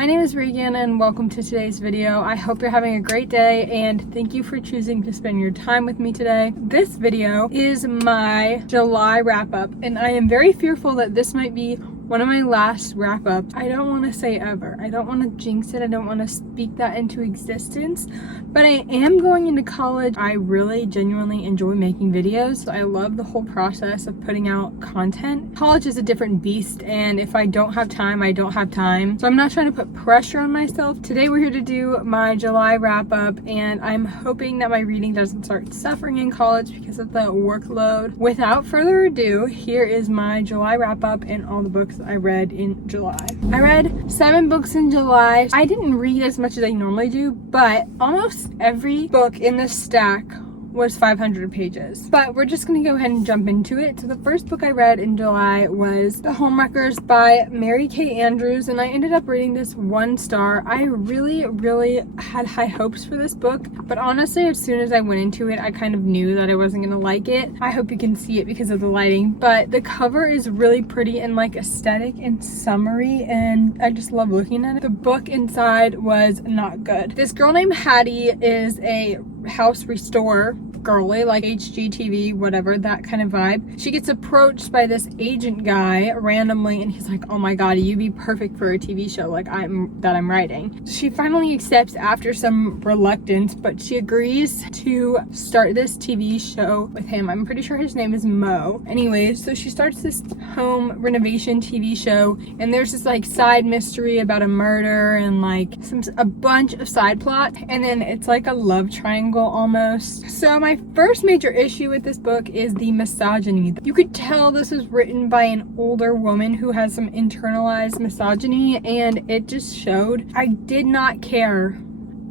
My name is Regan and welcome to today's video. I hope you're having a great day and thank you for choosing to spend your time with me today. This video is my July wrap up and I am very fearful that this might be one of my last wrap ups. I don't want to say ever. I don't want to jinx it. I don't want to speak that into existence, but I am going into college. I really genuinely enjoy making videos. I love the whole process of putting out content. College is a different beast and if I don't have time, I don't have time. So I'm not trying to put pressure on myself. Today we're here to do my July wrap up and I'm hoping that my reading doesn't start suffering in college because of the workload. Without further ado, here is my July wrap up and all the books I read in July. I read 7 books in July. I didn't read as much as I normally do, but almost every book in this stack was 500 pages. But we're just gonna go ahead and jump into it. So the first book I read in July was The Homewreckers by Mary Kay Andrews, and I ended up rating this 1 star. I really had high hopes for this book, but honestly, as soon as I went into it, I kind of knew that I wasn't gonna like it. I hope you can see it because of the lighting, but the cover is really pretty and like aesthetic and summery, and I just love looking at it. The book inside was not good. This girl named Hattie is a house restorer girly, like HGTV, whatever, that kind of vibe. She gets approached by this agent guy randomly and he's like, oh my god, you'd be perfect for a TV show like I'm writing. She finally accepts after some reluctance, but she agrees to start this TV show with him. I'm pretty sure his name is Mo. Anyway, so she starts this home renovation TV show and there's this like side mystery about a murder and like a bunch of side plot, and then it's like a love triangle almost. So my first major issue with this book is the misogyny. You could tell this was written by an older woman who has some internalized misogyny, and it just showed. I did not care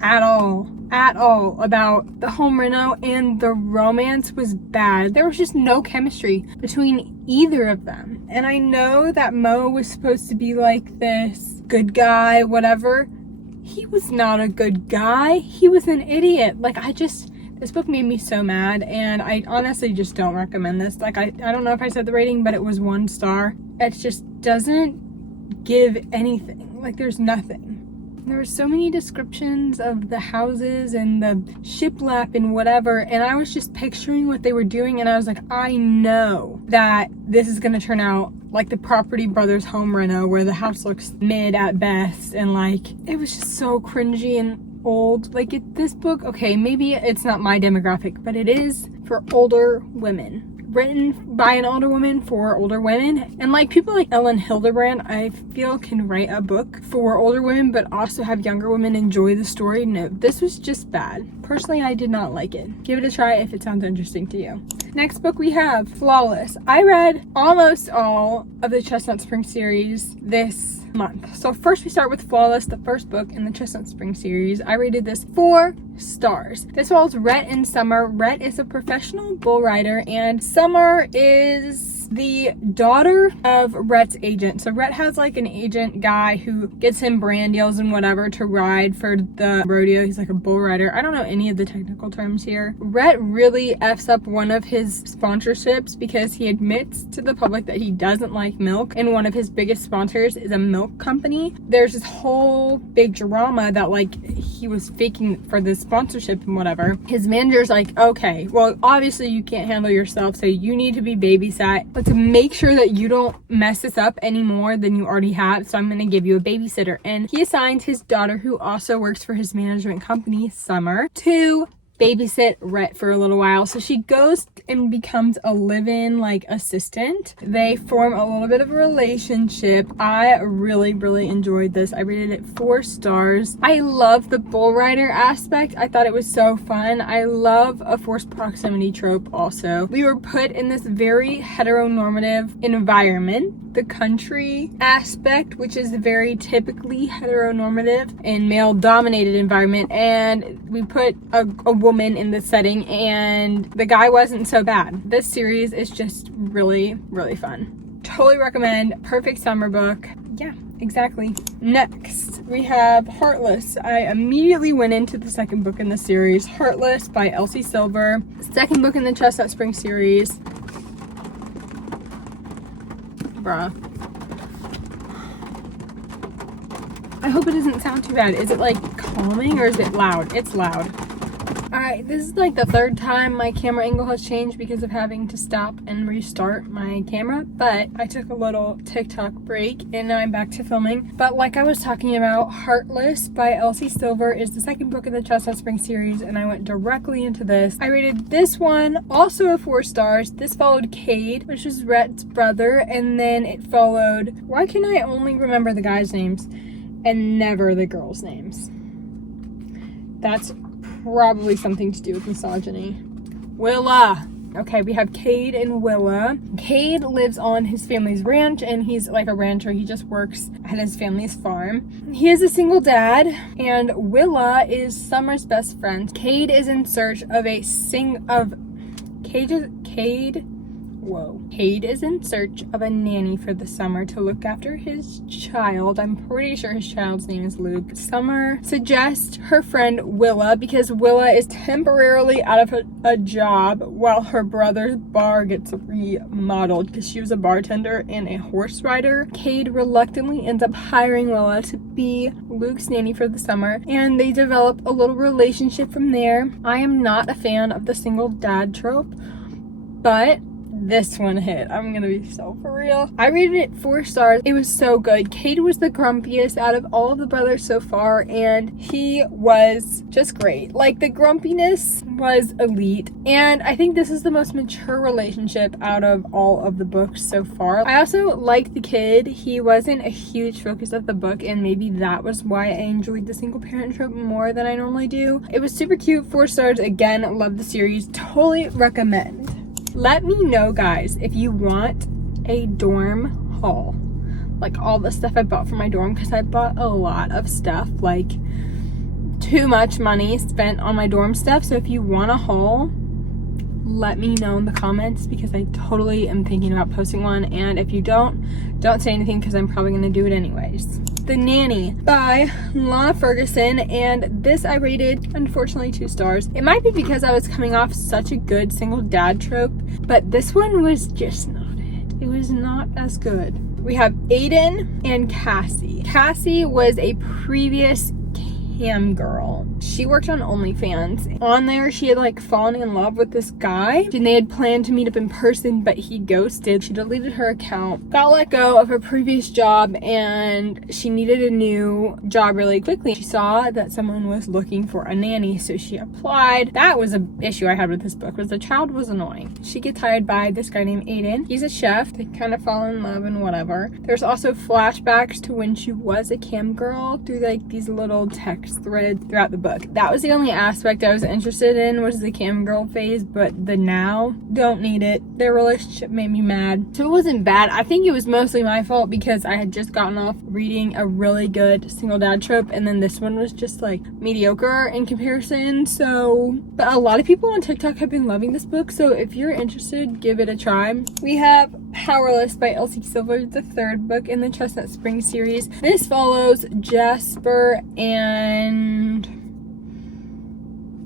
at all about the home reno, and the romance was bad. There was just no chemistry between either of them. And I know that Mo was supposed to be like this good guy, whatever. He was not a good guy. He was an idiot. This book made me so mad, and I honestly just don't recommend this. Like, I don't know if I said the rating, but it was 1 star. It just doesn't give anything. Like, there's nothing. There were so many descriptions of the houses and the shiplap and whatever, and I was just picturing what they were doing, and I was like, I know that this is gonna turn out like the Property Brothers home reno, where the house looks mid at best, and like, it was just so cringy and old. Like, this book, okay, maybe it's not my demographic, but it is for older women. Written by an older woman for older women, and like people like Ellen Hildebrand, I feel, can write a book for older women but also have younger women enjoy the story. No, this was just bad. Personally, I did not like it. Give it a try if it sounds interesting to you. Next book we have Flawless. I read almost all of the Chestnut Spring series this month. So first we start with Flawless, the first book in the Chestnut Spring series. I rated this 4 stars. This follows Rhett and Summer. Rhett is a professional bull rider and Summer is the daughter of Rhett's agent. So Rhett has like an agent guy who gets him brand deals and whatever to ride for the rodeo. He's like a bull rider. I don't know any of the technical terms here. Rhett really F's up one of his sponsorships because he admits to the public that he doesn't like milk, and one of his biggest sponsors is a milk company. There's this whole big drama that like he was faking for this sponsorship and whatever. His manager's like, okay, well obviously you can't handle yourself, so you need to be babysat, but to make sure that you don't mess this up any more than you already have, so I'm gonna give you a babysitter. And he assigns his daughter, who also works for his management company, Summer, to babysit Rhett for a little while. So she goes and becomes a live-in like assistant. They form a little bit of a relationship. I really enjoyed this. I rated it 4 stars. I love the bull rider aspect. I thought it was so fun. I love a forced proximity trope also. We were put in this very heteronormative environment. The country aspect, which is very typically heteronormative and male-dominated environment, and we put a woman in this setting, and the guy wasn't so bad. This series is just really fun. Totally recommend. Perfect summer book. Yeah, exactly. Next, we have Heartless. I immediately went into the second book in the series, Heartless by Elsie Silver. Second book in the Chestnut Spring series. Bruh. I hope it doesn't sound too bad. Is it like calming or is it loud? It's loud. Alright, this is like the third time my camera angle has changed because of having to stop and restart my camera, but I took a little TikTok break and now I'm back to filming. But like I was talking about, Heartless by Elsie Silver is the second book in the Chestnut Spring series, and I went directly into this. I rated this one also a 4 stars. This followed Cade, which is Rhett's brother, and then it followed, why can I only remember the guys' names and never the girls' names? That's probably something to do with misogyny. Willa. Okay, we have Cade and Willa. Cade lives on his family's ranch, and he's like a rancher. He just works at his family's farm. He is a single dad, and Willa is Summer's best friend. Cade is in search of Cade is in search of a nanny for the summer to look after his child. I'm pretty sure his child's name is Luke. Summer suggests her friend Willa because Willa is temporarily out of a job while her brother's bar gets remodeled because she was a bartender and a horse rider. Cade reluctantly ends up hiring Willa to be Luke's nanny for the summer, and they develop a little relationship from there. I am not a fan of the single dad trope, but this one hit. I'm gonna be so for real. I rated it 4 stars. It was so good. Cade was the grumpiest out of all of the brothers so far, and he was just great. Like, the grumpiness was elite, and I think this is the most mature relationship out of all of the books so far. I also liked the kid. He wasn't a huge focus of the book, and maybe that was why I enjoyed the single parent trope more than I normally do. It was super cute. 4 stars. Again, love the series. Totally recommend. Let me know, guys, if you want a dorm haul, like all the stuff I bought for my dorm, because I bought a lot of stuff, like too much money spent on my dorm stuff. So if you want a haul, let me know in the comments, because I totally am thinking about posting one. And if you don't say anything, because I'm probably going to do it anyways. The Nanny by Lana Ferguson, and this I rated, unfortunately, 2 stars. It might be because I was coming off such a good single dad trope, but this one was just not it. It was not as good. We have Aiden and Cassie. Cassie was a previous cam girl. She worked on OnlyFans. On there, she had like fallen in love with this guy, and they had planned to meet up in person, but he ghosted. She deleted her account, got let go of her previous job, and she needed a new job really quickly. She saw that someone was looking for a nanny, so she applied. That was an issue I had with this book, was the child was annoying. She gets hired by this guy named Aiden. He's a chef. They kind of fall in love and whatever. There's also flashbacks to when she was a cam girl through like these little text threads throughout the book. That was the only aspect I was interested in, was the cam girl phase, but the now, don't need it. Their relationship made me mad. So it wasn't bad. I think it was mostly my fault because I had just gotten off reading a really good single dad trope, and then this one was just like mediocre in comparison. So, but a lot of people on TikTok have been loving this book, so if you're interested, give it a try. We have Powerless by Elsie Silver, the 3rd book in the Chestnut Spring series. This follows Jasper and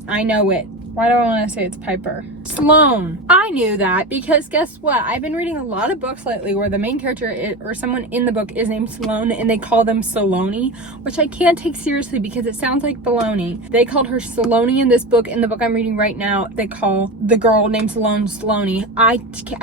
I know it. Why do I want to say it's Piper? Sloane. I knew that because guess what? I've been reading a lot of books lately where the main character or someone in the book is named Sloane, and they call them Saloni, which I can't take seriously because it sounds like baloney. They called her Saloni in this book. In the book I'm reading right now, they call the girl named Sloane Saloni. I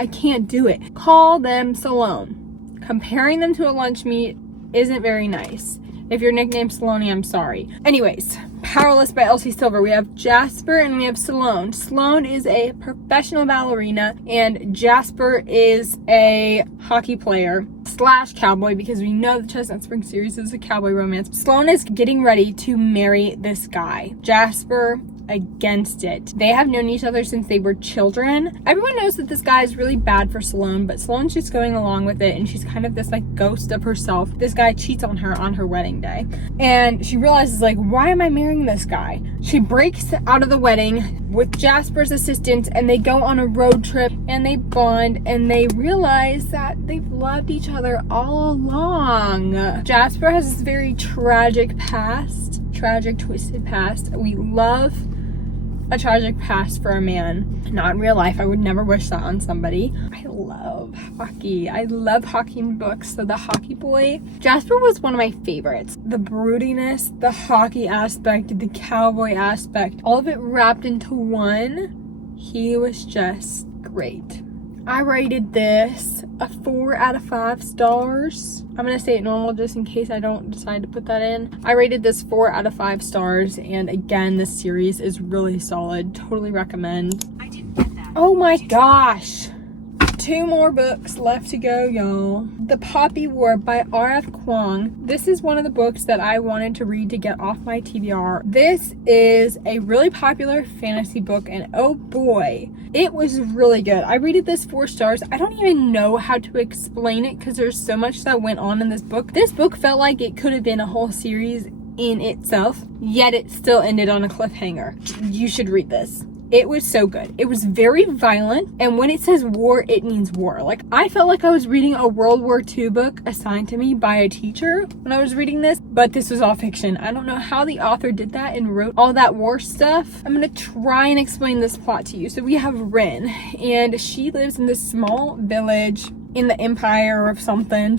can't do it. Call them Salone. Comparing them to a lunch meat isn't very nice. If you're nicknamed Saloni, I'm sorry. Anyways, Powerless by Elsie Silver. We have Jasper and we have Sloane. Sloane is a professional ballerina, and Jasper is a hockey player / cowboy, because we know the Chestnut Spring series is a cowboy romance. Sloane is getting ready to marry this guy. Jasper against it. They have known each other since they were children. Everyone knows that this guy is really bad for Sloane, but Sloane's just going along with it, and she's kind of this like ghost of herself. This guy cheats on her wedding day, and she realizes like, why am I marrying this guy? She breaks out of the wedding with Jasper's assistance, and they go on a road trip, and they bond, and they realize that they've loved each other all along. Jasper has this very tragic past, tragic twisted past. We love a tragic past for a man. Not in real life. I would never wish that on somebody. I love hockey. I love hockey books. So The Hockey Boy. Jasper was one of my favorites. The broodiness, the hockey aspect, the cowboy aspect, all of it wrapped into one. He was just great. I rated this a 4 out of 5 stars. I'm gonna say it normal just in case I don't decide to put that in. I rated this 4 out of 5 stars, and again, this series is really solid. Totally recommend. I didn't get that. Oh my gosh. 2 more books left to go, y'all. The Poppy War by R.F. Kuang. This is one of the books that I wanted to read to get off my TBR. This is a really popular fantasy book, and oh boy, it was really good. I rated this 4 stars. I don't even know how to explain it because there's so much that went on in this book. This book felt like it could have been a whole series in itself, yet it still ended on a cliffhanger. You should read this. It was so good. It was very violent, and when it says war, it means war. Like, I felt like I was reading a World War II book assigned to me by a teacher when I was reading this, but this was all fiction. I don't know how the author did that and wrote all that war stuff. I'm gonna try and explain this plot to you. So we have Rin, and she lives in this small village in the empire of something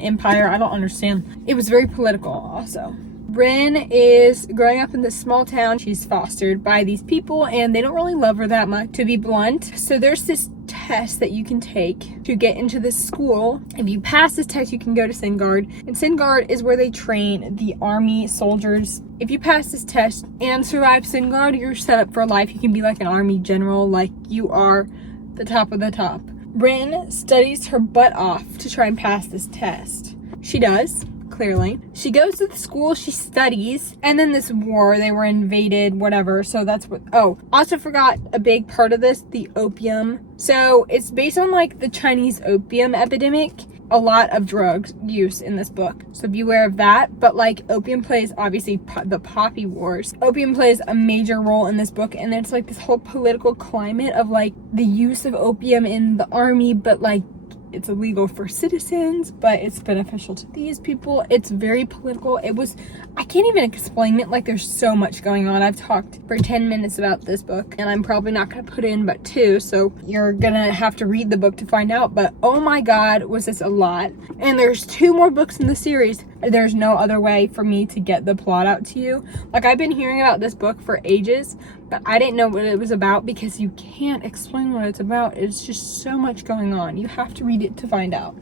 empire. I don't understand. It was very political also. Rin is growing up in this small town. She's fostered by these people and they don't really love her that much, to be blunt. So there's this test that you can take to get into this school. If you pass this test, you can go to Singard. And Singard is where they train the army soldiers. If you pass this test and survive Singard, you're set up for life. You can be like an army general, like you are the top of the top. Rin studies her butt off to try and pass this test. She does. Clearly. She goes to the school, she studies, and then this war, they were invaded, whatever, so that's what, oh, also forgot a big part of this, the opium. So it's based on like the Chinese opium epidemic, a lot of drugs use in this book, so beware of that, but like opium plays, obviously the Poppy Wars, opium plays a major role in this book, and it's like this whole political climate of like the use of opium in the army, but like it's illegal for citizens, but it's beneficial to these people. It's very political. I can't even explain it. Like, there's so much going on. I've talked for 10 minutes about this book, and I'm probably not going to put in but 2, so you're gonna have to read the book to find out. But oh my god, was this a lot. And there's 2 more books in the series. There's no other way for me to get the plot out to you. Like, I've been hearing about this book for ages, but I didn't know what it was about because you can't explain what it's about. It's just so much going on. You have to read it to find out.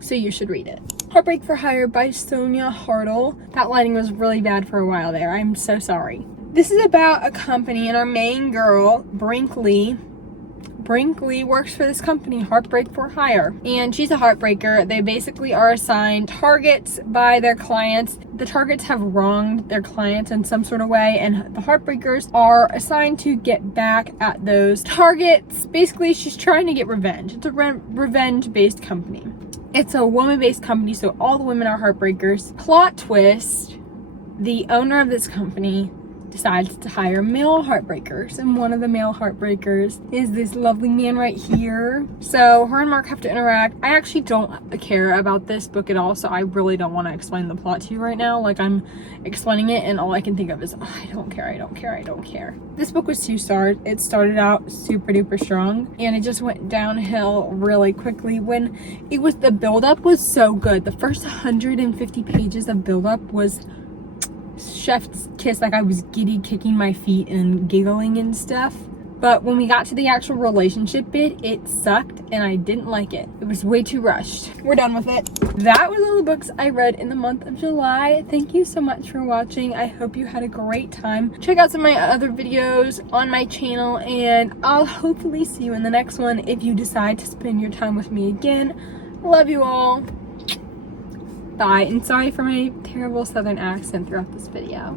So you should read it. Heartbreak for Hire by Sonia Hartle. That lighting was really bad for a while there. I'm so sorry. This is about a company, and our main girl, Brinkley, works for this company, Heartbreak for Hire, and she's a heartbreaker. They basically are assigned targets by their clients. The targets have wronged their clients in some sort of way, and the heartbreakers are assigned to get back at those targets. Basically, she's trying to get revenge. It's a revenge-based company. It's a woman-based company, so all the women are heartbreakers. Plot twist, the owner of this company decides to hire male heartbreakers, and one of the male heartbreakers is this lovely man right here. So her and Mark have to interact. I actually don't care about this book at all, so I really don't want to explain the plot to you right now. Like, I'm explaining it and all I can think of is, oh, I don't care. This book was 2 stars. It started out super duper strong and it just went downhill really quickly. When it was, the build-up was so good. The first 150 pages of build-up was chef's kiss. Like, I was giddy, kicking my feet and giggling and stuff. But when we got to the actual relationship bit, it sucked and I didn't like it. It was way too rushed. We're done with it. That was all the books I read in the month of July. Thank you so much for watching. I hope you had a great time. Check out some of my other videos on my channel, and I'll hopefully see you in the next one if you decide to spend your time with me again. Love you all. Bye, and sorry for my terrible southern accent throughout this video.